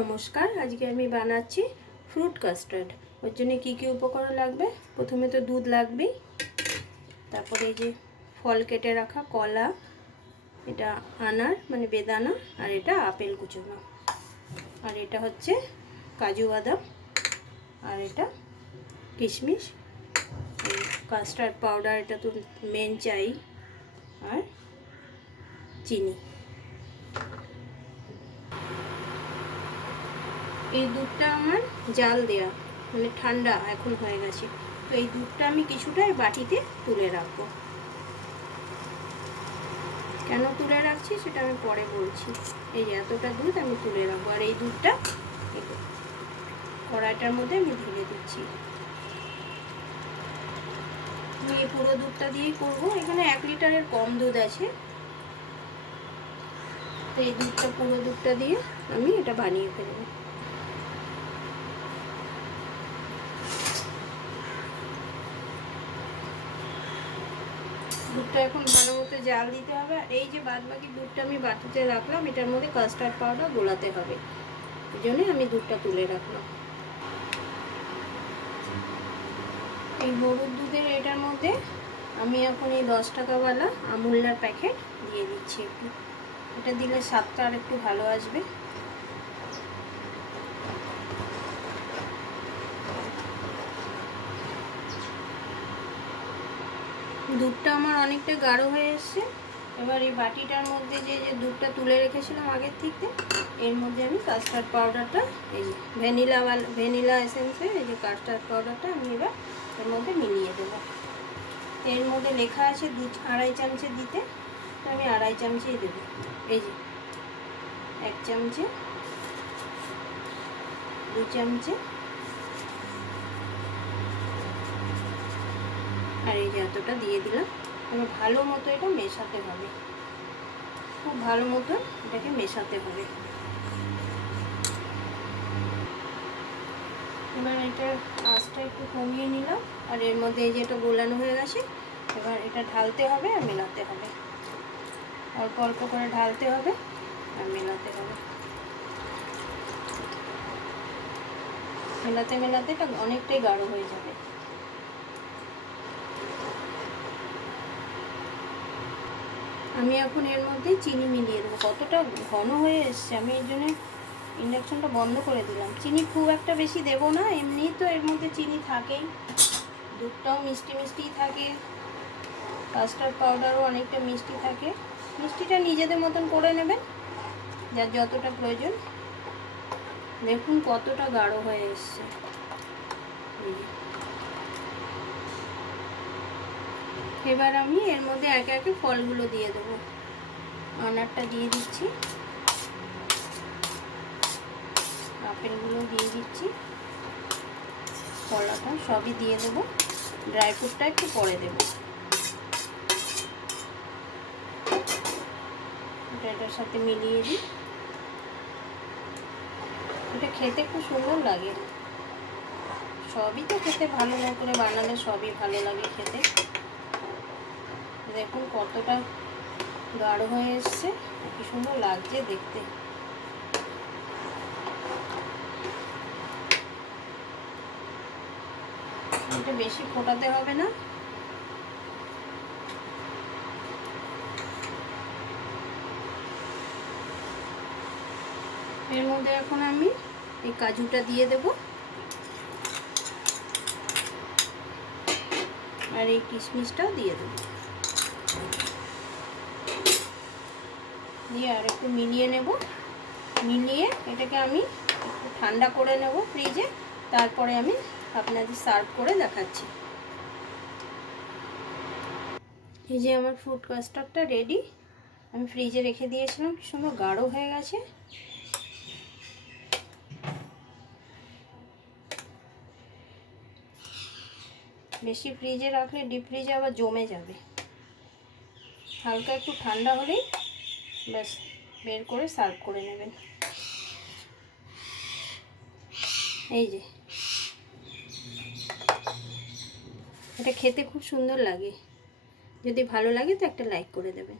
নমস্কার, আজকে আমি বানাচ্ছি ফ্রুট কাস্টার্ড। ওর জন্য কী কী উপকরণ লাগবে? প্রথমে তো দুধ লাগবেই, তারপরে এই যে ফল কেটে রাখা কলা, এটা আনার মানে বেদানা, আর এটা আপেল কুচোনো, আর এটা হচ্ছে কাজু বাদাম, আর এটা কিশমিশ, কাস্টার্ড পাউডার, এটা তো মেন চাই, আর চিনি। এই দুধটা আমার জাল দেয়া মানে ঠান্ডা এখন হয়ে গেছে, তো এই দুধটা আমি কিছুটা বাটিতে তুলে রাখবো। কেন তুলে রাখছি সেটা আমি পরে বলছি। এই যে এতটা দুধ আমি তুলে রাখবো, আর এই দুধটা কড়াইটার মধ্যে আমি ঢেলে দিচ্ছি। আমি এই পুরো দুধটা দিয়েই করবো, এখানে 1 লিটারের কম দুধ আছে, তো এই দুধটা পুরো দুধটা দিয়ে আমি এটা বানিয়ে ফেলবো। দুধটা এখন ভালো মতো জাল দিতে হবে, আর এই যে বাদ বাকি দুধটা আমি বাটিতে রাখলাম, এটার মধ্যে কাস্টার্ড পাউডার গোলাতে হবে, এই জন্যই আমি দুধটা তুলে রাখলাম। এই গরুর দুধের এটার মধ্যে আমি এখন এই 10 টাকাওয়ালা আমুলনার প্যাকেট দিয়ে দিচ্ছি একটু, এটা দিলে স্বাদটা আর একটু ভালো আসবে। দুধটা আমার অনেকটা গাঢ় হয়ে এসছে, এবার এই বাটিটার মধ্যে যে দুধটা তুলে রেখেছিলাম আগের থেকে, এর মধ্যে আমি কাস্টার্ড পাউডারটা, এই যে ভ্যানিলা এসেন্সের এই যে কাস্টার্ড পাউডারটা আমি এবার এর মধ্যে মিলিয়ে দেবো। এর মধ্যে লেখা আছে 2-2.5 চামচে দিতে, তো আমি 2.5 চামচেই দেবো। এই যে 1 চামচে, 2 চামচে, আর এই যে এতটা দিয়ে দিলাম। এবার ভালো মতো এটা মেশাতে হবে, খুব ভালো মতো এটাকে মেশাতে হবে। এবার এটার আঁচটা একটু কমিয়ে নিলাম, আর এর মধ্যে এই যে এটা গোলানো হয়ে গেছে, এবার এটা ঢালতে হবে আর মেলাতে হবে, অল্প অল্প করে ঢালতে হবে আর মেলাতে হবে। মেলাতে মেলাতে এটা অনেকটাই গাঢ় হয়ে যাবে। আমি এখন এর মধ্যে চিনি মিলিয়ে দেবো। কতটা ঘন হয়ে এসছে, আমি এই জন্য ইন্ডাকশনটা বন্ধ করে দিলাম। চিনি খুব একটা বেশি দেবো না, এমনিই তো এর মধ্যে চিনি থাকেই, দুধটাও মিষ্টি মিষ্টিই থাকে, কাস্টার্ড পাউডারও অনেকটা মিষ্টি থাকে। মিষ্টিটা নিজেদের মতন করে নেবেন, যার যতটা প্রয়োজন। দেখুন কতটা গাঢ় হয়ে এসছে। এবার আমি এর মধ্যে একে একে ফলগুলো দিয়ে দেবো। আনারটা দিয়ে দিচ্ছি, আপেলগুলো দিয়ে দিচ্ছি, কলাটা সবই দিয়ে দেবো, ড্রাই ফ্রুটটা একটু পরে দেবো। এটার সাথে মিলিয়ে দিই। এটা খেতে খুব সুন্দর লাগে, সবই তো খেতে ভালো করে বানালে সবই ভালো লাগে খেতে। দেখুন কতটা গাঢ় হয়ে এসছে, কি সুন্দর লাগছে দেখতে। এটা বেশি ফোটাতে হবে না, এর মধ্যে এখন আমি এই কাজুটা দিয়ে দেব, আর এই কিশমিশটাও দিয়ে দেব, দিয়ে আর একটু মিলিয়ে নেব। মিলিয়ে এটাকে আমি একটু ঠান্ডা করে নেব ফ্রিজে, তারপরে আমি আপনাদের সার্ভ করে দেখাচ্ছি। এই যে আমার ফ্রুট কাস্টার্ডটা রেডি, আমি ফ্রিজে রেখে দিয়েছিলাম, কি সুন্দর গাঢ় হয়ে গেছে। বেশি ফ্রিজে রাখলে ডিপ ফ্রিজে আবার জমে যাবে। হালকা একটু ঠান্ডা হলেই ব্যাস বের করে সার্ভ করে নেবেন। এই যে এটা খেতে খুব সুন্দর লাগে, যদি ভালো লাগে তো একটা লাইক করে দেবেন।